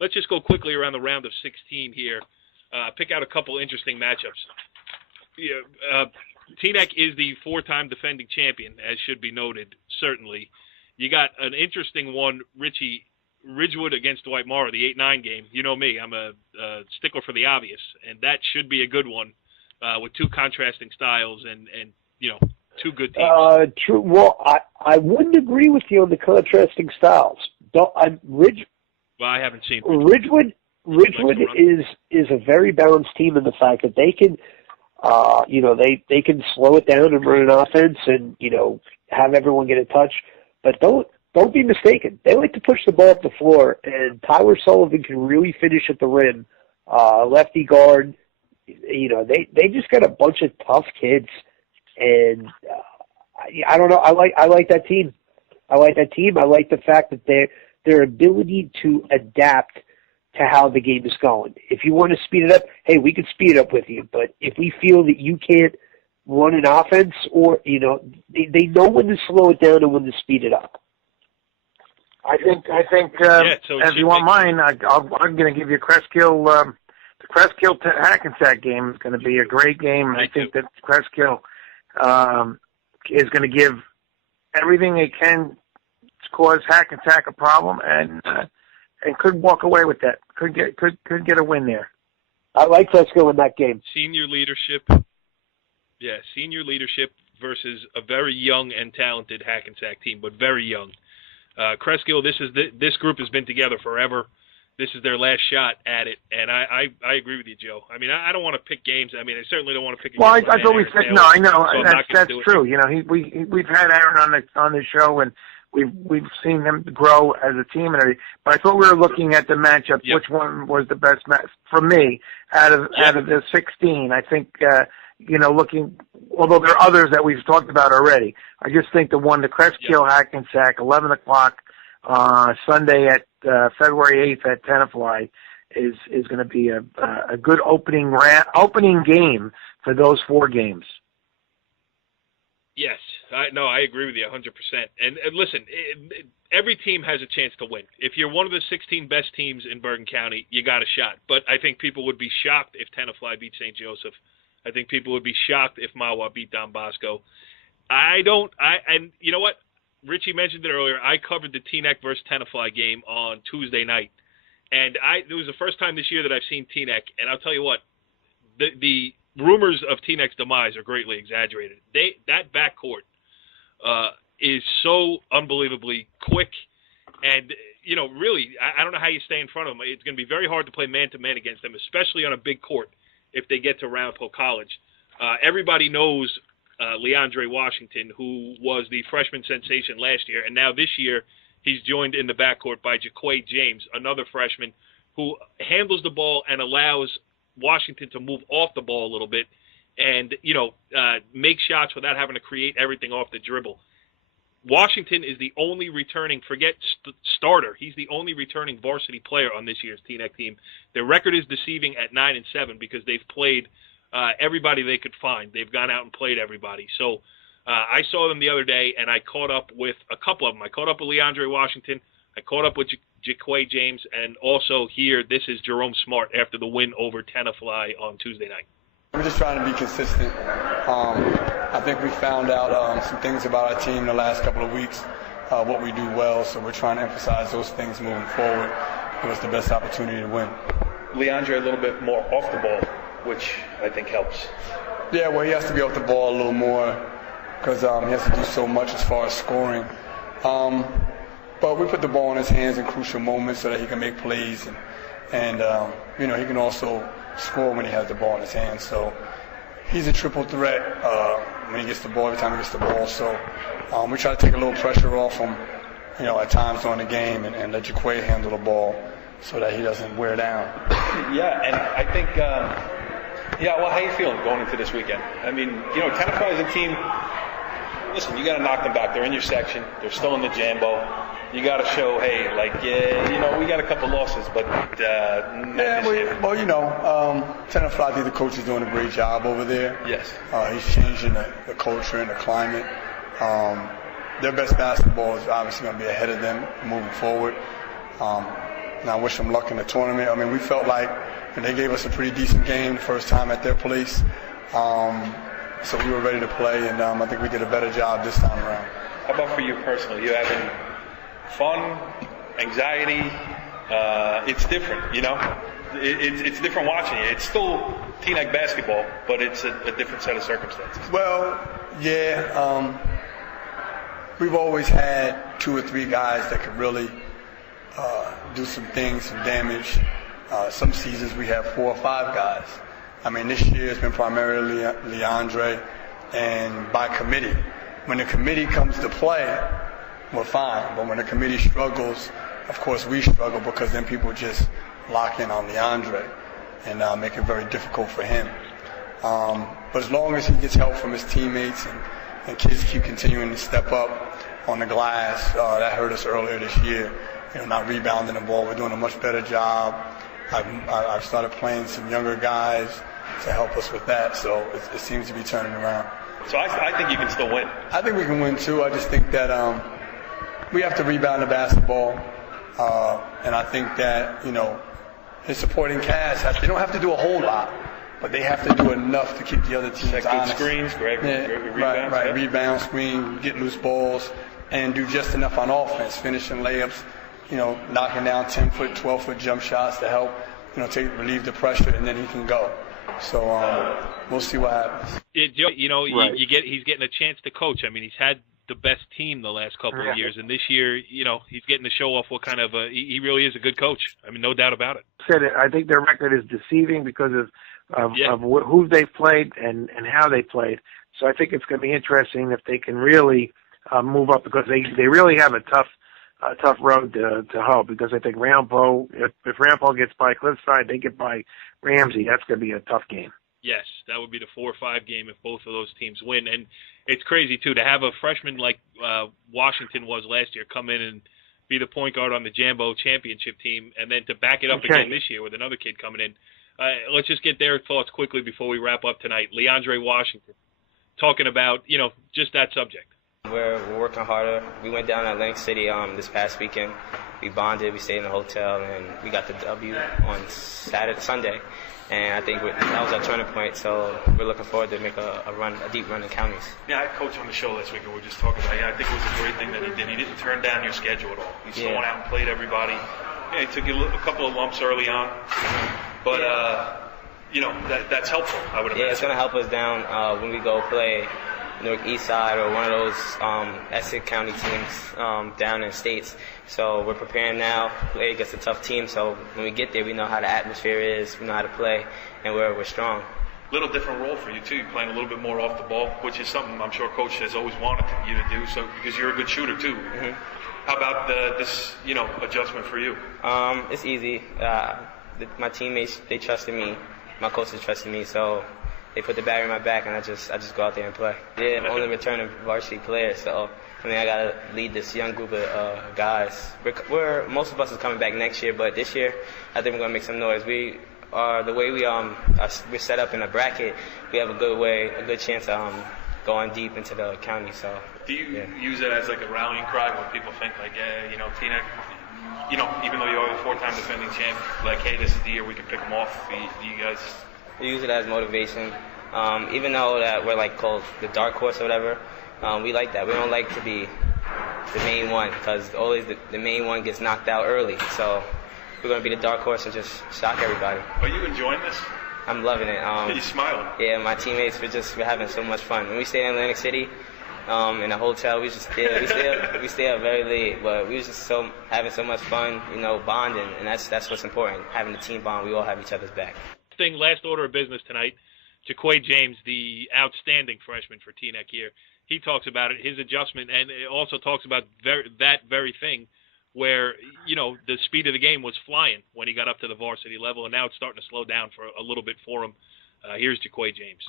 Let's just go quickly around the round of 16 here, pick out a couple interesting matchups. Teaneck is the 4-time defending champion, as should be noted, certainly. You got an interesting one, Richie, Ridgewood against Dwight Morrow, the 8-9 game. You know me, I'm a stickler for the obvious, and that should be a good one with 2 contrasting styles and 2 good teams. True. Well, I wouldn't agree with you on the contrasting styles. Well, I haven't seen Ridgewood is a very balanced team in the fact that they can, they can slow it down and run an offense and have everyone get a touch, but don't be mistaken. They like to push the ball up the floor, and Tyler Sullivan can really finish at the rim. Lefty guard, they just got a bunch of tough kids, and I don't know. I like that team. I like that team. I like the fact that their ability to adapt to how the game is going. If you want to speed it up, hey, we can speed it up with you. But if we feel that you can't run an offense, or they know when to slow it down and when to speed it up. I think. If you want mine, I'm going to give you Cresskill. The Cresskill Hackensack game is going to be a great game. I think that Cresskill is going to give everything they can to cause Hackensack a problem, and could walk away with that. Could get a win there. I like Cresskill in that game. Senior leadership versus a very young and talented Hackensack team, but very young. Cresskill, this group has been together forever. This is their last shot at it, and I agree with you, Joe. I mean, I don't want to pick games. I mean, I certainly don't want to pick. Well, I thought we said no. I know that's true. We've had Aaron on the show, and we've seen them grow as a team and everything. But I thought we were looking at the matchup. Yep. Which one was the best match for me out of the 16? I think looking. Although there are others that we've talked about already, I just think the Cresskill Hackensack, 11 o'clock Sunday at February 8th at Tenafly is going to be a good opening game for those 4 games. Yes, I agree with you 100%. And listen, every team has a chance to win. If you're one of the 16 best teams in Bergen County, you got a shot. But I think people would be shocked if Tenafly beat St. Joseph. I think people would be shocked if Mawa beat Don Bosco. And you know what? Richie mentioned it earlier. I covered the Teaneck versus Tenafly game on Tuesday night. And it was the first time this year that I've seen Teaneck, and I'll tell you what, the rumors of Teaneck's demise are greatly exaggerated. That backcourt is so unbelievably quick, and really, I don't know how you stay in front of them. It's going to be very hard to play man-to-man against them, especially on a big court if they get to Ramapo College. Everybody knows Leandre Washington, who was the freshman sensation last year, and now this year he's joined in the backcourt by Jaquay James, another freshman who handles the ball and allows Washington to move off the ball a little bit and, make shots without having to create everything off the dribble. Washington is the only returning, starter. He's the only returning varsity player on this year's Teaneck team. Their record is deceiving at 9-7 because they've played everybody they could find. They've gone out and played everybody. So I saw them the other day, and I caught up with a couple of them. I caught up with Leandre Washington. I caught up with Jaquay James, and also here, this is Jerome Smart after the win over Tenafly on Tuesday night. We're just trying to be consistent. I think we found out some things about our team the last couple of weeks, what we do well, so we're trying to emphasize those things moving forward. Give us the best opportunity to win. Leandre a little bit more off the ball, which I think helps. Yeah, well, he has to be off the ball a little more because he has to do so much as far as scoring. But we put the ball in his hands in crucial moments so that he can make plays, and he can also score when he has the ball in his hands. So he's a triple threat when he gets the ball, every time he gets the ball. So we try to take a little pressure off him, at times during the game and let Jaquay handle the ball so that he doesn't wear down. Yeah, and I think, well, how you feeling going into this weekend? I mean, Tenafly is a team, listen, you got to knock them back. They're in your section. They're still in the Jambo. You got to show, hey, we got a couple losses, but Tenafly, I think the coach is doing a great job over there. Yes. He's changing the culture and the climate. Their best basketball is obviously going to be ahead of them moving forward. And I wish them luck in the tournament. I mean, we felt like they gave us a pretty decent game the first time at their place. So we were ready to play, and I think we did a better job this time around. How about for you personally? You having fun, anxiety? It's different, It's different watching it. It's still Teaneck basketball, but it's a different set of circumstances. Well, yeah. We've always had 2 or 3 guys that could really do some things, some damage. Some seasons we have 4 or 5 guys. I mean, this year it's been primarily Leandre and by committee. When the committee comes to play, we're fine. But when the committee struggles, of course we struggle because then people just lock in on Leandre and make it very difficult for him. But as long as he gets help from his teammates and kids keep continuing to step up on the glass, that hurt us earlier this year. Not rebounding the ball. We're doing a much better job. I've started playing some younger guys to help us with that, so it seems to be turning around. So I think you can still win. I think we can win too. I just think that we have to rebound the basketball, and I think that his supporting cast they don't have to do a whole lot, but they have to do enough to keep the other teams honest. Screens, great rebounds, right. Rebound, screen, get loose balls, and do just enough on offense, finishing layups. Knocking down 10-foot, 12-foot jump shots to help, relieve the pressure, and then he can go. So we'll see what happens. He's getting a chance to coach. I mean, he's had the best team the last couple of years, and this year, he's getting to show off what kind of he really is a good coach. I mean, no doubt about it. I think their record is deceiving because of who they've played and how they played. So I think it's going to be interesting if they can really move up because they really have a tough road to hoe because I think Ramapo, if Ramapo gets by Cliffside, they get by Ramsey. That's going to be a tough game. Yes, that would be the 4 or 5 game if both of those teams win. And it's crazy, too, to have a freshman like Washington was last year come in and be the point guard on the Jambo championship team and then to back it up again this year with another kid coming in. Let's just get their thoughts quickly before we wrap up tonight. Leandre Washington, talking about, just that subject. We're working harder. We went down to Atlantic City this past weekend. We bonded, we stayed in a hotel, and we got the W on Sunday. And I think that was our turning point, so we're looking forward to make a deep run in counties. Yeah, I had Coach on the show last week, and we were just talking about I think it was a great thing that he did. He didn't turn down your schedule at all. He still went out and played everybody. Yeah, he took a couple of lumps early on, but that's helpful, I would imagine. Yeah, it's going to help us down when we go play Newark East Side or one of those Essex County teams down in States. So we're preparing now, play against a tough team, so when we get there, we know how the atmosphere is, we know how to play, and we're strong. Little different role for you too. You're playing a little bit more off the ball, which is something I'm sure Coach has always wanted you to do. So because you're a good shooter too. Mm-hmm. How about this adjustment for you? It's easy. My teammates, they trusted me. My coaches trusted me, so they put the battery in my back, and I just go out there and play. Yeah, I'm only returning varsity player, so I gotta lead this young group of guys. Most of us is coming back next year, but this year I think we're gonna make some noise. The way we're set up in a bracket, we have a good chance of going deep into the county. So do you use it as like a rallying cry when people think like, Teaneck, even though you're the 4-time defending champ, like, hey, this is the year we can pick them off? Do you guys use it as motivation? Even though that we're like called the dark horse or whatever, we like that. We don't like to be the main one because always the main one gets knocked out early. So we're going to be the dark horse and just shock everybody. Are you enjoying this? I'm loving it. You smiling? Yeah, my teammates, we're having so much fun. When we stay in Atlantic City, in a hotel, we stay up very late, but we was just having so much fun, bonding, and that's what's important. Having a team bond, we all have each other's back. Last order of business tonight. Jaquay James, the outstanding freshman for Teaneck here, he talks about it, his adjustment, and it also talks about that very thing where, the speed of the game was flying when he got up to the varsity level, and now it's starting to slow down for a little bit for him. Here's Jaquay James.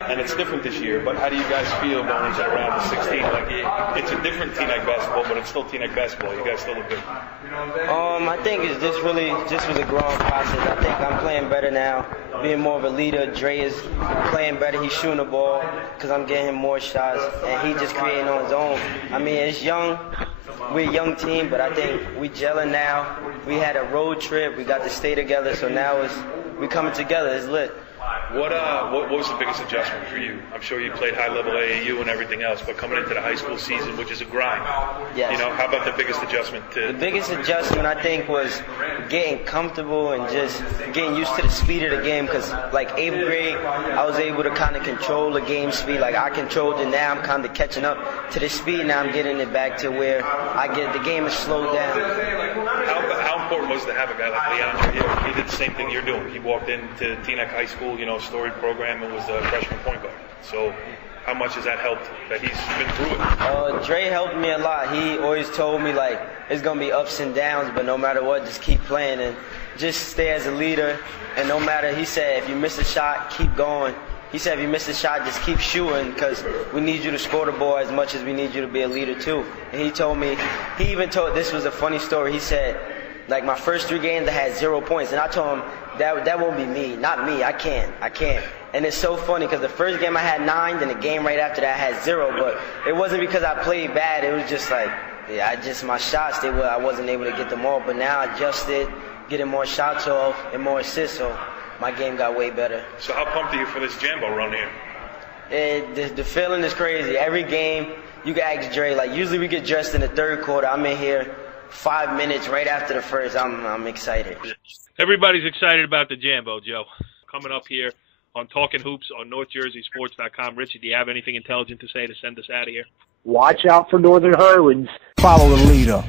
And it's different this year, but how do you guys feel going into the round of 16? Like, it's a different Teaneck basketball, but it's still Teaneck basketball. You guys still look good. I think it's just was a growing process. I think I'm playing better now, being more of a leader. Dre is playing better. He's shooting the ball because I'm getting him more shots, and he just creating on his own. It's young. We're a young team, but I think we gelling now. We had a road trip. We got to stay together, so now we coming together. It's lit. What was the biggest adjustment for you? I'm sure you played high-level AAU and everything else, but coming into the high school season, which is a grind. Yes. How about the biggest adjustment? The biggest adjustment, I think, was getting comfortable and just getting used to the speed of the game. Because, like, 8th grade, I was able to kind of control the game speed. Like, I controlled it. Now I'm kind of catching up to the speed. Now I'm getting it back to where the game is slowed down. How important was it to have a guy like Leandro? He did the same thing you're doing. He walked into Teaneck High School, storied program, and was a freshman point guard. So how much has that helped that he's been through it? Dre helped me a lot. He always told me, like, it's going to be ups and downs, but no matter what, just keep playing and just stay as a leader. And no matter, he said, if you miss a shot, keep going. He said, if you miss a shot, just keep shooting because we need you to score the ball as much as we need you to be a leader too. And he even told, this was a funny story. He said, like, my first 3 games, I had 0 points. And I told him, that won't be me. Not me. I can't. And it's so funny because the first game I had 9, then the game right after that I had 0. But it wasn't because I played bad. It was just like, my shots, I wasn't able to get them all. But now I adjusted, getting more shots off and more assists. So my game got way better. So how pumped are you for this Jambo run here? The feeling is crazy. Every game, you can ask Dre. Like, usually we get dressed in the third quarter. I'm in here 5 minutes right after the first. I'm excited. Everybody's excited about the Jambo, Joe. Coming up here on Talkin Hoops on NorthJerseySports.com. Richie, do you have anything intelligent to say to send us out of here? Watch out for Northern Highlands. Follow the leader.